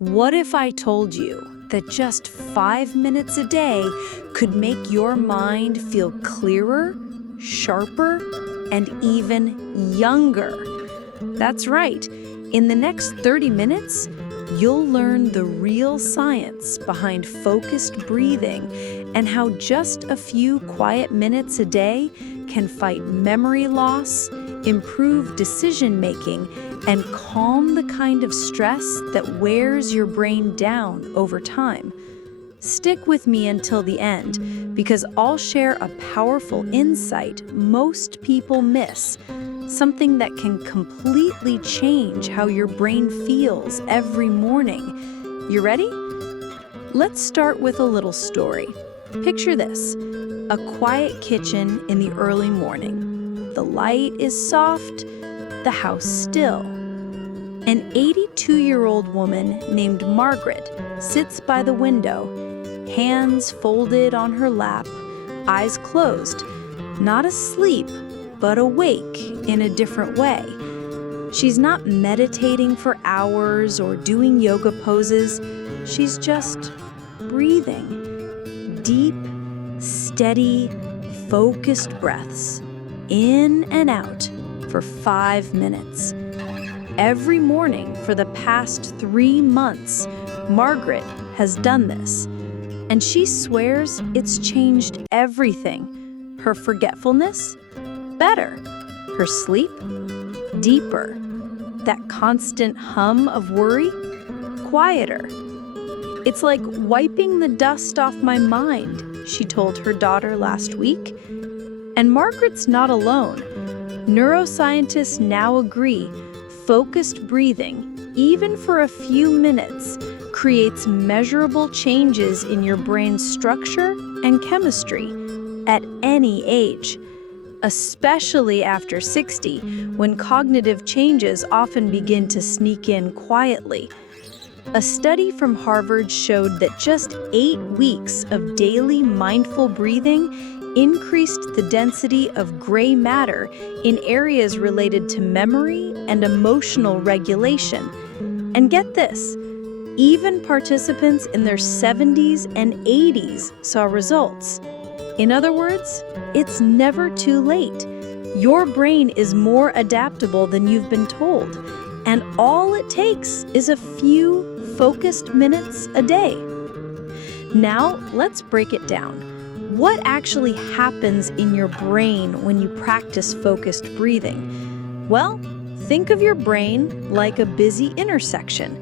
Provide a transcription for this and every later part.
What if I told you that just 5 minutes a day could make your mind feel clearer, sharper, and even younger? That's right. In the next 30 minutes, you'll learn the real science behind focused breathing and how just a few quiet minutes a day can fight memory loss, improve decision-making, and calm the kind of stress that wears your brain down over time. Stick with me until the end, because I'll share a powerful insight most people miss, something that can completely change how your brain feels every morning. You ready? Let's start with a little story. Picture this: a quiet kitchen in the early morning. The light is soft, the house still. An 82-year-old woman named Margaret sits by the window, hands folded on her lap, eyes closed, not asleep, but awake in a different way. She's not meditating for hours or doing yoga poses. She's just breathing. Deep, steady, focused breaths, in and out for 5 minutes. Every morning for the past 3 months, Margaret has done this. And she swears it's changed everything. Her forgetfulness? Better. Her sleep? Deeper. That constant hum of worry? Quieter. It's like wiping the dust off my mind, she told her daughter last week. And Margaret's not alone. Neuroscientists now agree focused breathing, even for a few minutes, creates measurable changes in your brain's structure and chemistry at any age, especially after 60, when cognitive changes often begin to sneak in quietly. A study from Harvard showed that just 8 weeks of daily mindful breathing increased the density of gray matter in areas related to memory and emotional regulation. And get this, even participants in their 70s and 80s saw results. In other words, it's never too late. Your brain is more adaptable than you've been told, and all it takes is a few focused minutes a day. Now, let's break it down. What actually happens in your brain when you practice focused breathing? Well, think of your brain like a busy intersection.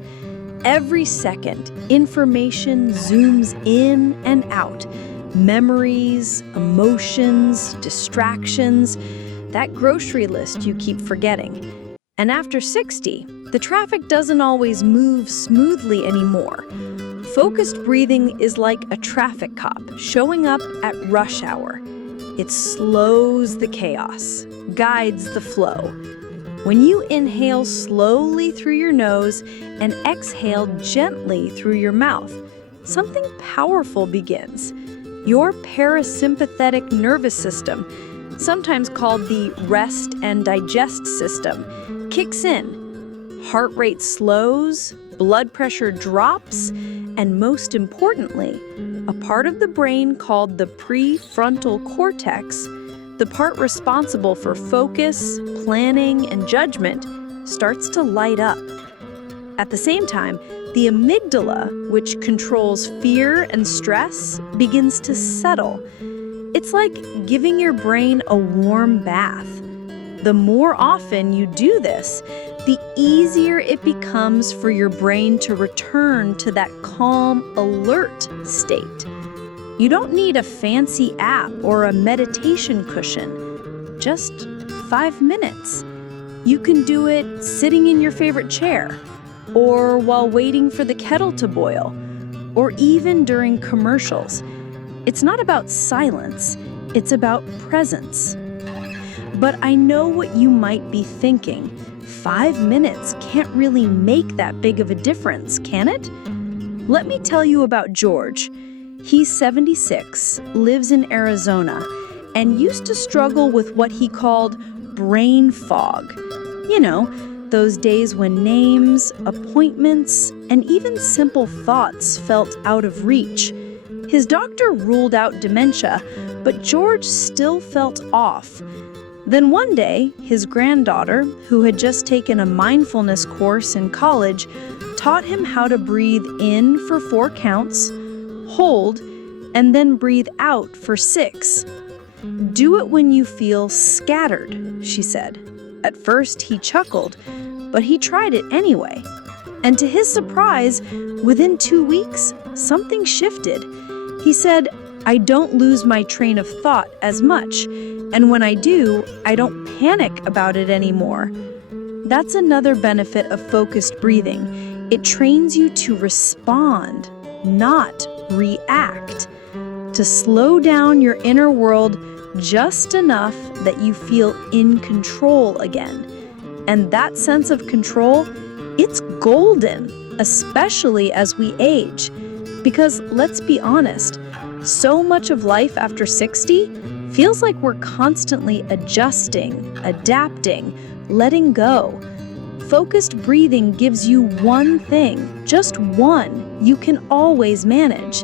Every second, information zooms in and out. Memories, emotions, distractions, that grocery list you keep forgetting. And after 60, the traffic doesn't always move smoothly anymore. Focused breathing is like a traffic cop showing up at rush hour. It slows the chaos, guides the flow. When you inhale slowly through your nose and exhale gently through your mouth, something powerful begins. Your parasympathetic nervous system, sometimes called the rest and digest system, kicks in. Heart rate slows, blood pressure drops, and most importantly, a part of the brain called the prefrontal cortex, the part responsible for focus, planning, and judgment, starts to light up. At the same time, the amygdala, which controls fear and stress, begins to settle. It's like giving your brain a warm bath. The more often you do this, the easier it becomes for your brain to return to that calm, alert state. You don't need a fancy app or a meditation cushion. Just 5 minutes. You can do it sitting in your favorite chair, or while waiting for the kettle to boil, or even during commercials. It's not about silence, it's about presence. But I know what you might be thinking. 5 minutes can't really make that big of a difference, can it? Let me tell you about George. He's 76, lives in Arizona, and used to struggle with what he called brain fog. You know, those days when names, appointments, and even simple thoughts felt out of reach. His doctor ruled out dementia, but George still felt off. Then one day, his granddaughter, who had just taken a mindfulness course in college, taught him how to breathe in for 4 counts, hold, and then breathe out for 6. "Do it when you feel scattered," she said. At first, he chuckled, but he tried it anyway. And to his surprise, within 2 weeks, something shifted. He said, "I don't lose my train of thought as much, and when I do, I don't panic about it anymore." That's another benefit of focused breathing. It trains you to respond, not react. To slow down your inner world just enough that you feel in control again. And that sense of control, it's golden, especially as we age. Because let's be honest, so much of life after 60 feels like we're constantly adjusting, adapting, letting go. Focused breathing gives you one thing, just one, you can always manage.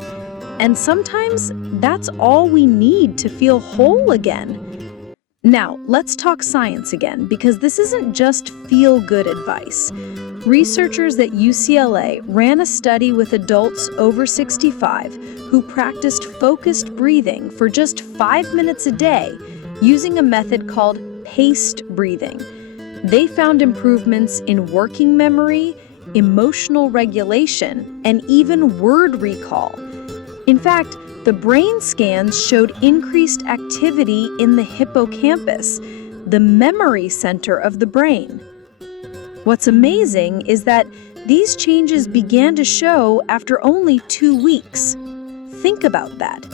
And sometimes that's all we need to feel whole again. Now, let's talk science again, because this isn't just feel-good advice. Researchers at UCLA ran a study with adults over 65 who practiced focused breathing for just 5 minutes a day using a method called paced breathing. They found improvements in working memory, emotional regulation, and even word recall. In fact, the brain scans showed increased activity in the hippocampus, the memory center of the brain. What's amazing is that these changes began to show after only 2 weeks. Think about that.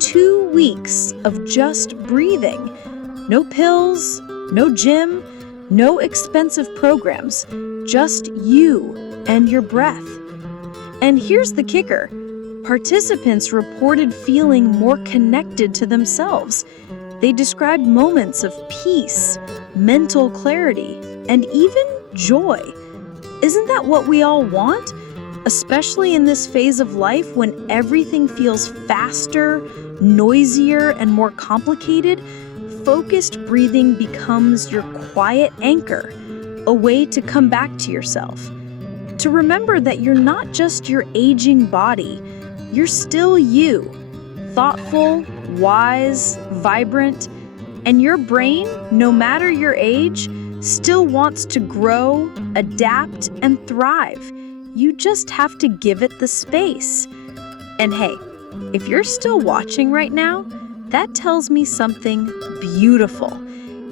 2 weeks of just breathing. No pills, no gym, no expensive programs, just you and your breath. And here's the kicker. Participants reported feeling more connected to themselves. They described moments of peace, mental clarity, and even joy. Isn't that what we all want? Especially in this phase of life when everything feels faster, noisier, and more complicated, focused breathing becomes your quiet anchor, a way to come back to yourself. To remember that you're not just your aging body, you're still you, thoughtful, wise, vibrant, and your brain, no matter your age, still wants to grow, adapt, and thrive. You just have to give it the space. And hey, if you're still watching right now, that tells me something beautiful.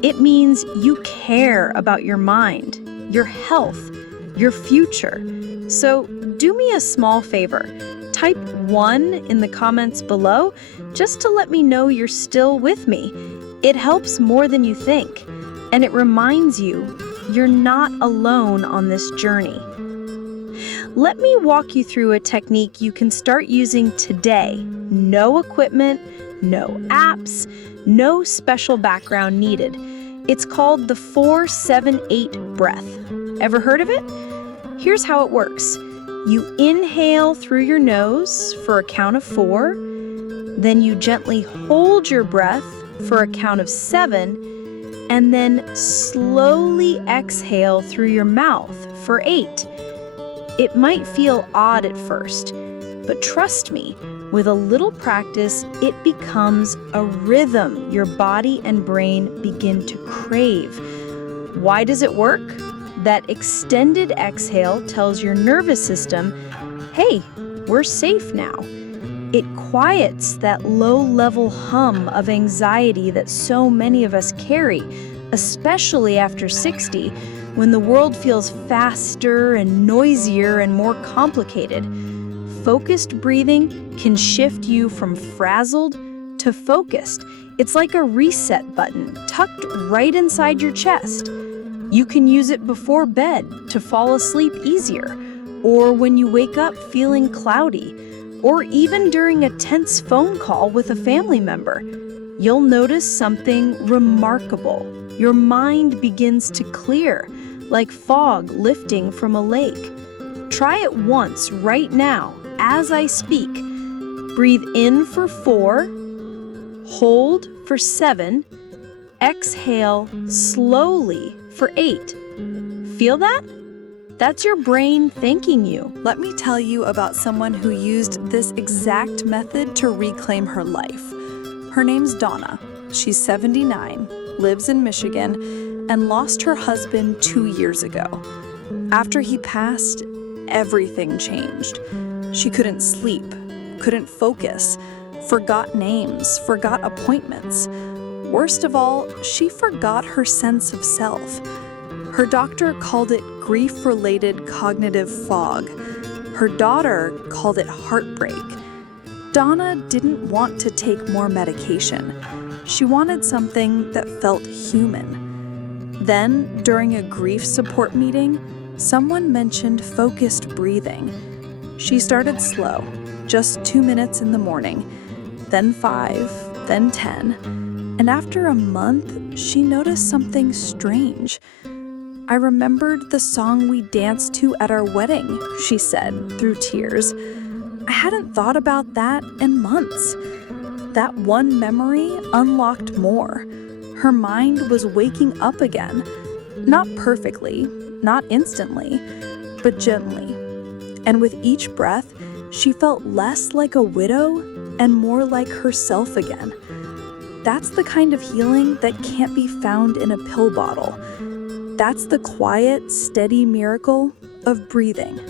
It means you care about your mind, your health, your future. So do me a small favor. Type 1 in the comments below just to let me know you're still with me. It helps more than you think, and it reminds you you're not alone on this journey. Let me walk you through a technique you can start using today. No equipment, no apps, no special background needed. It's called the 4-7-8 breath. Ever heard of it? Here's how it works. You inhale through your nose for a count of 4, then you gently hold your breath for a count of 7, and then slowly exhale through your mouth for 8. It might feel odd at first, but trust me, with a little practice, it becomes a rhythm your body and brain begin to crave. Why does it work? That extended exhale tells your nervous system, hey, we're safe now. It quiets that low-level hum of anxiety that so many of us carry, especially after 60, when the world feels faster and noisier and more complicated. Focused breathing can shift you from frazzled to focused. It's like a reset button tucked right inside your chest. You can use it before bed to fall asleep easier, or when you wake up feeling cloudy, or even during a tense phone call with a family member. You'll notice something remarkable. Your mind begins to clear. like fog lifting from a lake. Try it once right now, as I speak. Breathe in for 4, hold for 7, exhale slowly for 8. Feel that? That's your brain thanking you. Let me tell you about someone who used this exact method to reclaim her life. Her name's Donna. She's 79, lives in Michigan, and lost her husband 2 years ago. After he passed, everything changed. She couldn't sleep, couldn't focus, forgot names, forgot appointments. Worst of all, she forgot her sense of self. Her doctor called it grief-related cognitive fog. Her daughter called it heartbreak. Donna didn't want to take more medication. She wanted something that felt human. Then, during a grief support meeting, someone mentioned focused breathing. She started slow, just 2 minutes in the morning, then 5, then 10, and after a month, she noticed something strange. "I remembered the song we danced to at our wedding," she said through tears. "I hadn't thought about that in months." That one memory unlocked more. Her mind was waking up again. Not perfectly, not instantly, but gently. And with each breath, she felt less like a widow and more like herself again. That's the kind of healing that can't be found in a pill bottle. That's the quiet, steady miracle of breathing.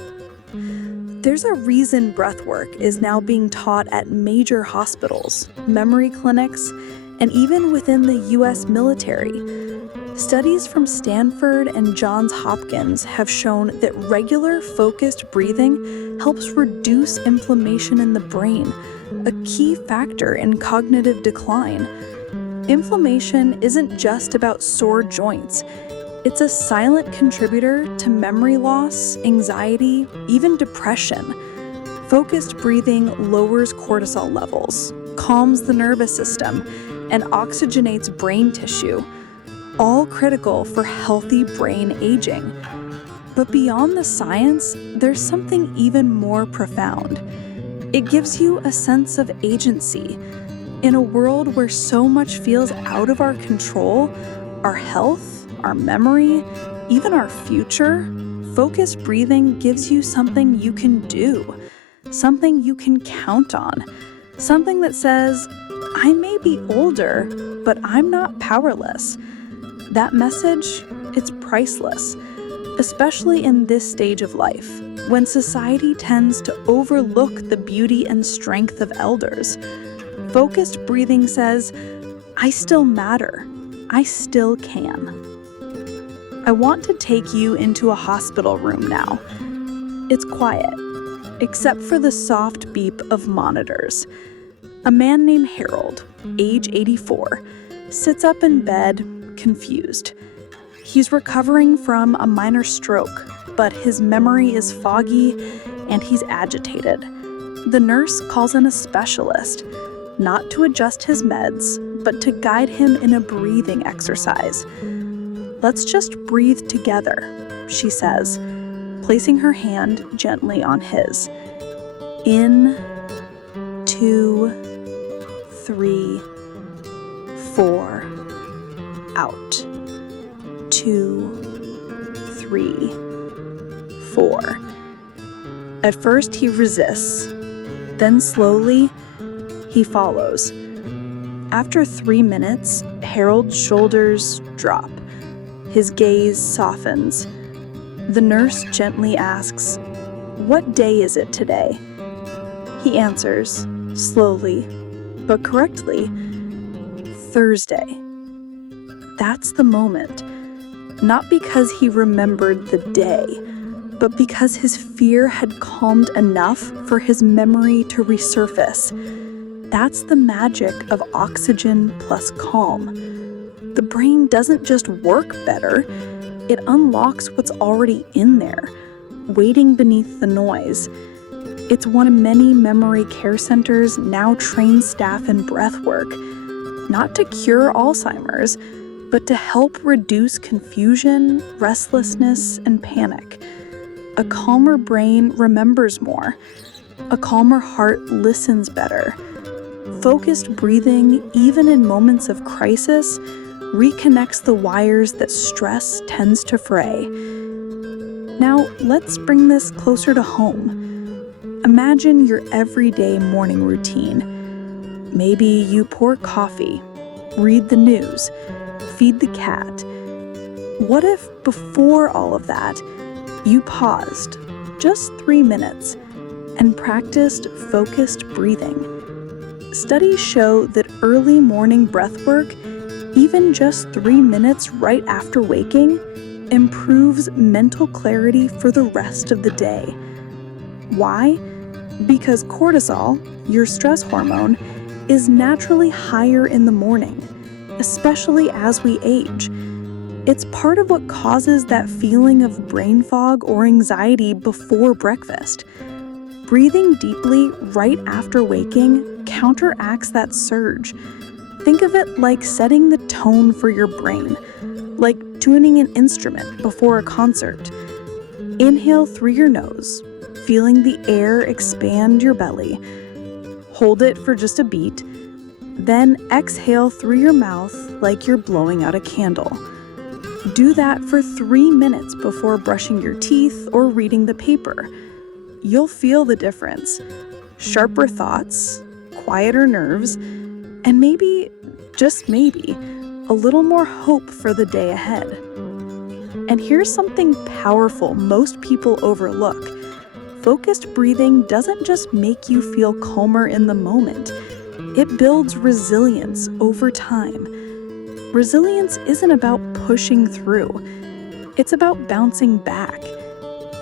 There's a reason breathwork is now being taught at major hospitals, memory clinics, and even within the US military. Studies from Stanford and Johns Hopkins have shown that regular focused breathing helps reduce inflammation in the brain, a key factor in cognitive decline. Inflammation isn't just about sore joints. It's a silent contributor to memory loss, anxiety, even depression. Focused breathing lowers cortisol levels, calms the nervous system, and oxygenates brain tissue, all critical for healthy brain aging. But beyond the science, there's something even more profound. It gives you a sense of agency. In a world where so much feels out of our control, our health, our memory, even our future, focused breathing gives you something you can do, something you can count on, something that says, "I may be older, but I'm not powerless." That message, it's priceless, especially in this stage of life, when society tends to overlook the beauty and strength of elders. Focused breathing says, "I still matter. I still can." I want to take you into a hospital room now. It's quiet, except for the soft beep of monitors. A man named Harold, age 84, sits up in bed, confused. He's recovering from a minor stroke, but his memory is foggy and he's agitated. The nurse calls in a specialist, not to adjust his meds, but to guide him in a breathing exercise. "Let's just breathe together," she says, placing her hand gently on his. In, 2, 3, 4, out. 2, 3, 4. At first he resists, then slowly he follows. After 3 minutes, Harold's shoulders drop. His gaze softens. The nurse gently asks, "What day is it today?" He answers, slowly, but correctly, "Thursday." That's the moment. Not because he remembered the day, but because his fear had calmed enough for his memory to resurface. That's the magic of oxygen plus calm. The brain doesn't just work better, it unlocks what's already in there, waiting beneath the noise. It's one of many memory care centers now train staff in breath work, not to cure Alzheimer's, but to help reduce confusion, restlessness, and panic. A calmer brain remembers more. A calmer heart listens better. Focused breathing, even in moments of crisis, reconnects the wires that stress tends to fray. Now, let's bring this closer to home. Imagine your everyday morning routine. Maybe you pour coffee, read the news, feed the cat. What if before all of that, you paused just 3 minutes and practiced focused breathing? Studies show that early morning breath work, even just 3 minutes right after waking, improves mental clarity for the rest of the day. Why? Because cortisol, your stress hormone, is naturally higher in the morning, especially as we age. It's part of what causes that feeling of brain fog or anxiety before breakfast. Breathing deeply right after waking counteracts that surge. Think of it like setting the tone for your brain, like tuning an instrument before a concert. Inhale through your nose, feeling the air expand your belly. Hold it for just a beat, then exhale through your mouth like you're blowing out a candle. Do that for 3 minutes before brushing your teeth or reading the paper. You'll feel the difference. Sharper thoughts, quieter nerves, and maybe, just maybe, a little more hope for the day ahead. And here's something powerful most people overlook. Focused breathing doesn't just make you feel calmer in the moment. It builds resilience over time. Resilience isn't about pushing through. It's about bouncing back.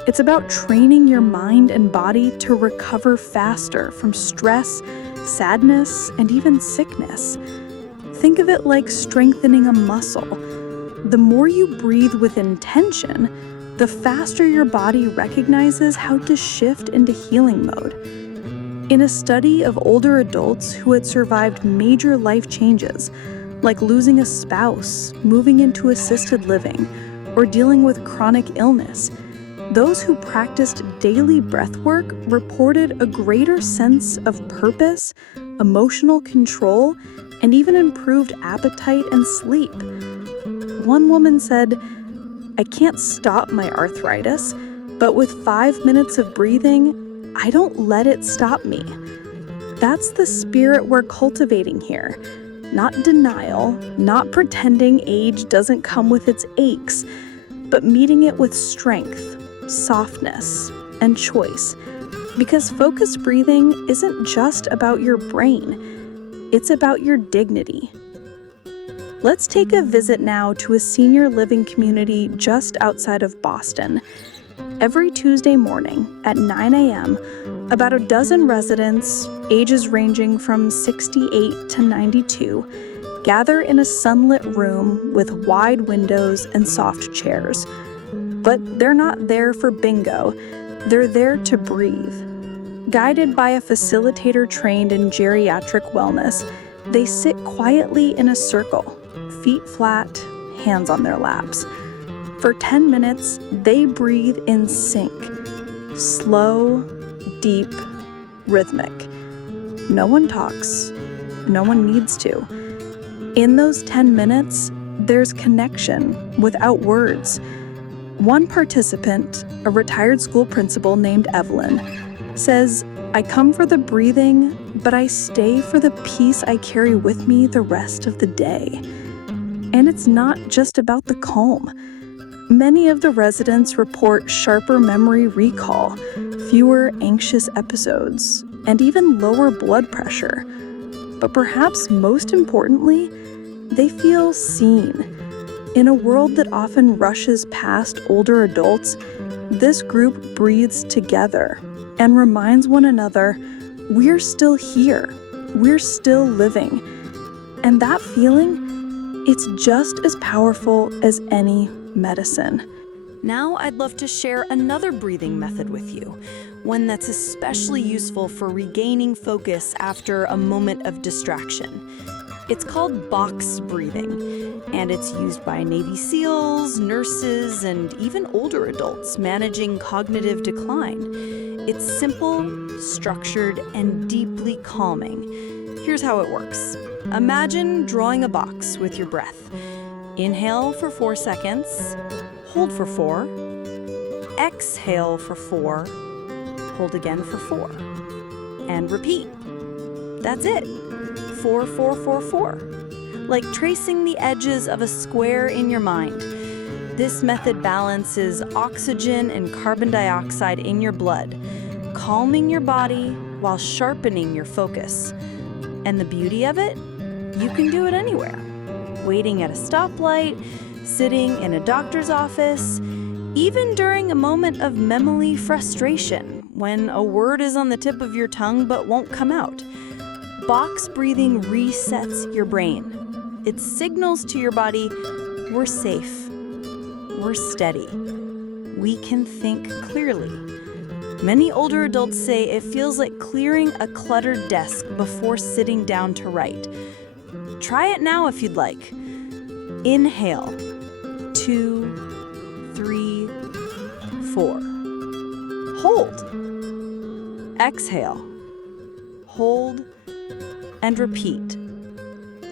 It's about training your mind and body to recover faster from stress, sadness, and even sickness. Think of it like strengthening a muscle. The more you breathe with intention, the faster your body recognizes how to shift into healing mode. In a study of older adults who had survived major life changes, like losing a spouse, moving into assisted living, or dealing with chronic illness, those who practiced daily breath work reported a greater sense of purpose, emotional control, and even improved appetite and sleep. One woman said, "I can't stop my arthritis, but with 5 minutes of breathing, I don't let it stop me." That's the spirit we're cultivating here. Not denial, not pretending age doesn't come with its aches, but meeting it with strength, softness, and choice. Because focused breathing isn't just about your brain, it's about your dignity. Let's take a visit now to a senior living community just outside of Boston. Every Tuesday morning at 9 a.m., about a dozen residents, ages ranging from 68 to 92, gather in a sunlit room with wide windows and soft chairs. But they're not there for bingo, they're there to breathe. Guided by a facilitator trained in geriatric wellness, they sit quietly in a circle, feet flat, hands on their laps. For 10 minutes, they breathe in sync, slow, deep, rhythmic. No one talks, no one needs to. In those 10 minutes, there's connection without words. One participant, a retired school principal named Evelyn, says, "I come for the breathing, but I stay for the peace I carry with me the rest of the day." And it's not just about the calm. Many of the residents report sharper memory recall, fewer anxious episodes, and even lower blood pressure. But perhaps most importantly, they feel seen. In a world that often rushes past older adults, this group breathes together and reminds one another, we're still here, we're still living. And that feeling, it's just as powerful as any medicine. Now I'd love to share another breathing method with you, one that's especially useful for regaining focus after a moment of distraction. It's called box breathing, and it's used by Navy SEALs, nurses, and even older adults managing cognitive decline. It's simple, structured, and deeply calming. Here's how it works. Imagine drawing a box with your breath. Inhale for 4 seconds, hold for 4, exhale for 4, hold again for 4, and repeat. That's it. 4, 4, 4, 4. Like tracing the edges of a square in your mind. This method balances oxygen and carbon dioxide in your blood, calming your body while sharpening your focus. And the beauty of it? You can do it anywhere. Waiting at a stoplight, sitting in a doctor's office, even during a moment of memory frustration, when a word is on the tip of your tongue but won't come out. Box breathing resets your brain. It signals to your body, we're safe, we're steady, we can think clearly. Many older adults say it feels like clearing a cluttered desk before sitting down to write. Try it now if you'd like. Inhale, 2, 3, 4. Hold. Exhale, hold, and repeat.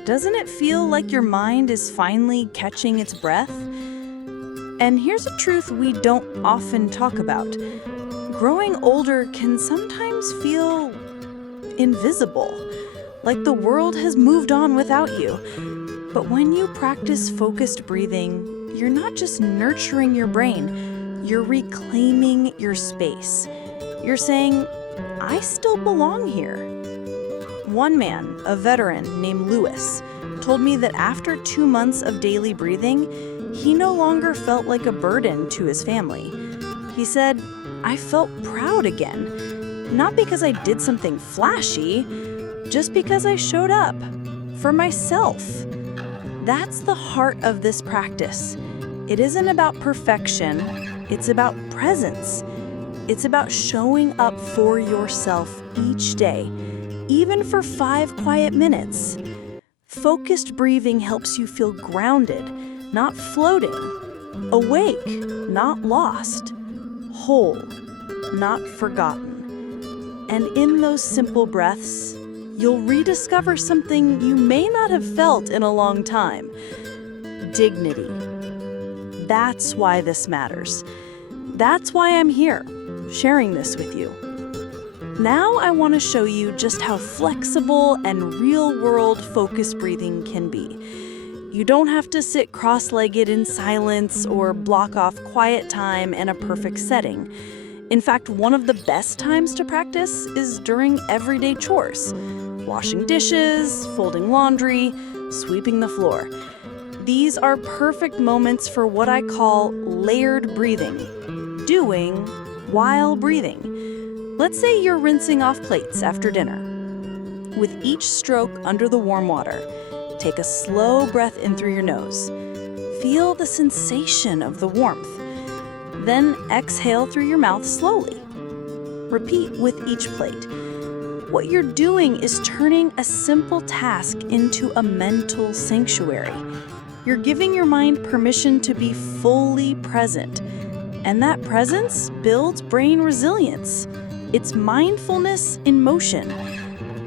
Doesn't it feel like your mind is finally catching its breath? And here's a truth we don't often talk about. Growing older can sometimes feel invisible, like the world has moved on without you. But when you practice focused breathing, you're not just nurturing your brain, you're reclaiming your space. You're saying, I still belong here. One man, a veteran named Lewis, told me that after 2 months of daily breathing, he no longer felt like a burden to his family. He said, I felt proud again, not because I did something flashy, just because I showed up for myself. That's the heart of this practice. It isn't about perfection, it's about presence. It's about showing up for yourself each day, even for 5 quiet minutes. Focused breathing helps you feel grounded, not floating, awake, not lost, whole, not forgotten. And in those simple breaths, you'll rediscover something you may not have felt in a long time: dignity. That's why this matters. That's why I'm here, sharing this with you. Now I want to show you just how flexible and real-world focused breathing can be. You don't have to sit cross-legged in silence or block off quiet time in a perfect setting. In fact, one of the best times to practice is during everyday chores: washing dishes, folding laundry, sweeping the floor. These are perfect moments for what I call layered breathing, doing while breathing. Let's say you're rinsing off plates after dinner. With each stroke under the warm water, take a slow breath in through your nose. Feel the sensation of the warmth. Then exhale through your mouth slowly. Repeat with each plate. What you're doing is turning a simple task into a mental sanctuary. You're giving your mind permission to be fully present. And that presence builds brain resilience. It's mindfulness in motion.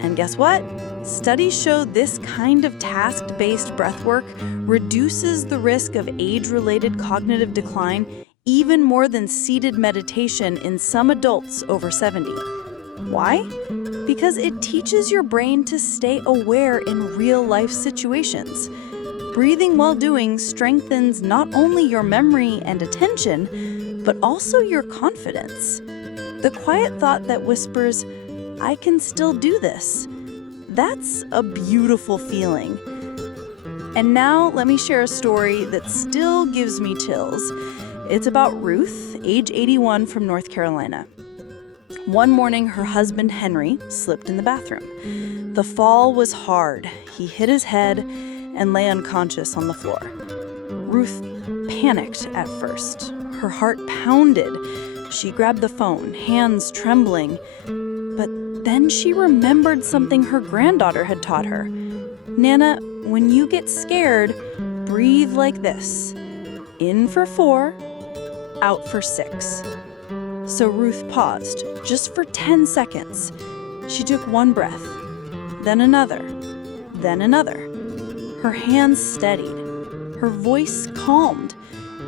And guess what? Studies show this kind of task-based breathwork reduces the risk of age-related cognitive decline even more than seated meditation in some adults over 70. Why? Because it teaches your brain to stay aware in real-life situations. Breathing while doing strengthens not only your memory and attention, but also your confidence. The quiet thought that whispers, I can still do this. That's a beautiful feeling. And now let me share a story that still gives me chills. It's about Ruth, age 81, from North Carolina. One morning, her husband Henry slipped in the bathroom. The fall was hard. He hit his head and lay unconscious on the floor. Ruth panicked at first. Her heart pounded. She grabbed the phone, hands trembling. But then she remembered something her granddaughter had taught her. Nana, when you get scared, breathe like this. In for 4, out for 6. So Ruth paused, just for 10 seconds. She took one breath, then another, then another. Her hands steadied. Her voice calmed.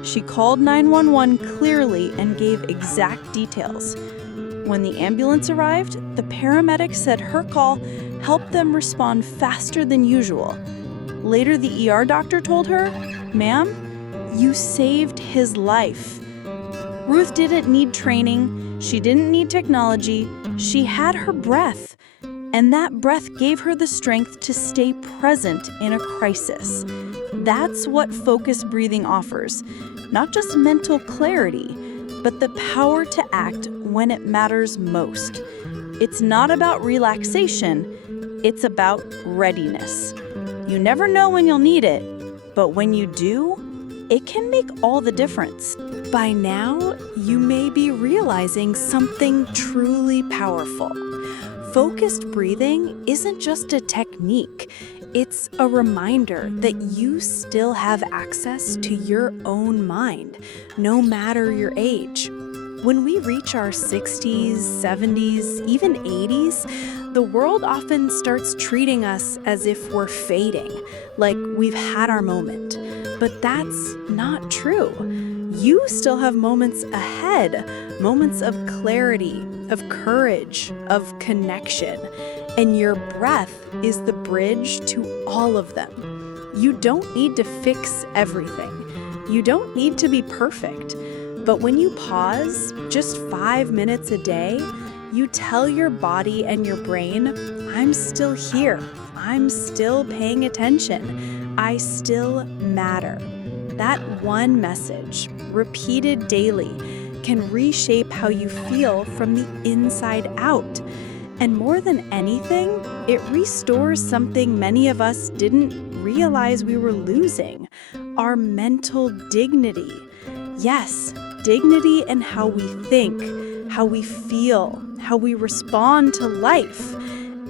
She called 911 clearly and gave exact details. When the ambulance arrived, the paramedics said her call helped them respond faster than usual. Later, the ER doctor told her, "Ma'am, you saved his life." Ruth didn't need training. She didn't need technology. She had her breath. And that breath gave her the strength to stay present in a crisis. That's what focused breathing offers. Not just mental clarity, but the power to act when it matters most. It's not about relaxation, it's about readiness. You never know when you'll need it, but when you do, it can make all the difference. By now, you may be realizing something truly powerful. Focused breathing isn't just a technique. It's a reminder that you still have access to your own mind, no matter your age. When we reach our 60s, 70s, even 80s, the world often starts treating us as if we're fading, like we've had our moment. But that's not true. You still have moments ahead, moments of clarity, of courage, of connection. And your breath is the bridge to all of them. You don't need to fix everything. You don't need to be perfect. But when you pause, just 5 minutes a day, you tell your body and your brain, I'm still here. I'm still paying attention. I still matter. That one message, repeated daily, can reshape how you feel from the inside out. And more than anything, it restores something many of us didn't realize we were losing, our mental dignity. Yes, dignity in how we think, how we feel, how we respond to life.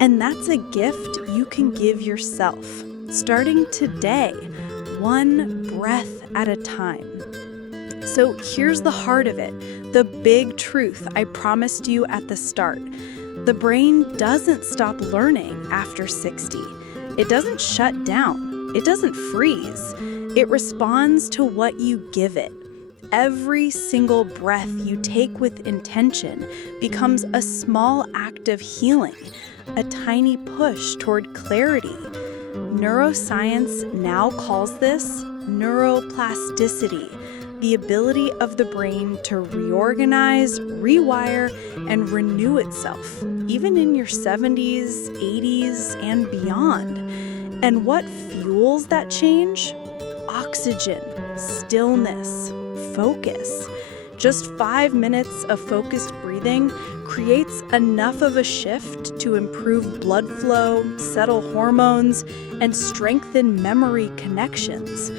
And that's a gift you can give yourself, starting today, one breath at a time. So here's the heart of it, the big truth I promised you at the start. The brain doesn't stop learning after 60. It doesn't shut down. It doesn't freeze. It responds to what you give it. Every single breath you take with intention becomes a small act of healing, a tiny push toward clarity. Neuroscience now calls this neuroplasticity, the ability of the brain to reorganize, rewire, and renew itself, even in your 70s, 80s, and beyond. And what fuels that change? Oxygen, stillness, focus. Just 5 minutes of focused breathing creates enough of a shift to improve blood flow, settle hormones, and strengthen memory connections.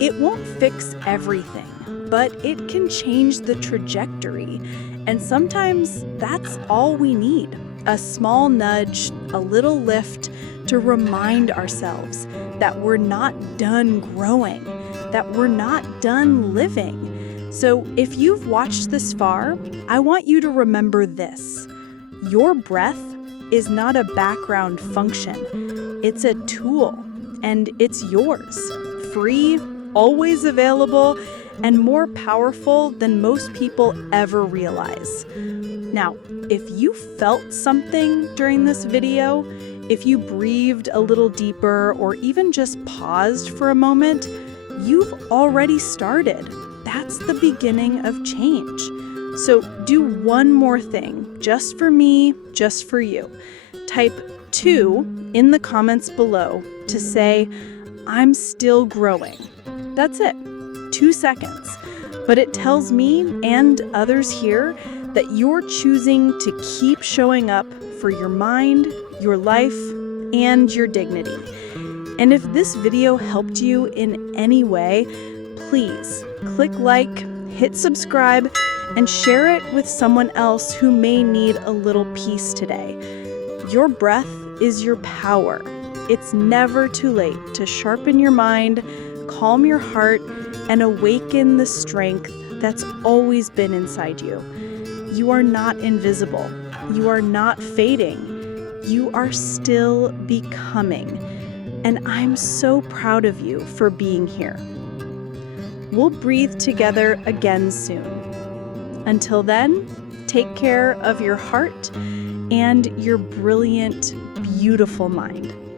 It won't fix everything, but it can change the trajectory. And sometimes that's all we need. A small nudge, a little lift to remind ourselves that we're not done growing, that we're not done living. So if you've watched this far, I want you to remember this. Your breath is not a background function. It's a tool, and it's yours. Free, always available, and more powerful than most people ever realize. Now, if you felt something during this video, if you breathed a little deeper or even just paused for a moment, you've already started. That's the beginning of change. So do one more thing, just for me, just for you. Type 2 in the comments below to say, I'm still growing. That's it, 2 seconds. But it tells me and others here that you're choosing to keep showing up for your mind, your life, and your dignity. And if this video helped you in any way, please click like, hit subscribe, and share it with someone else who may need a little peace today. Your breath is your power. It's never too late to sharpen your mind, calm your heart, and awaken the strength that's always been inside you. You are not invisible. You are not fading. You are still becoming. And I'm so proud of you for being here. We'll breathe together again soon. Until then, take care of your heart and your brilliant, beautiful mind.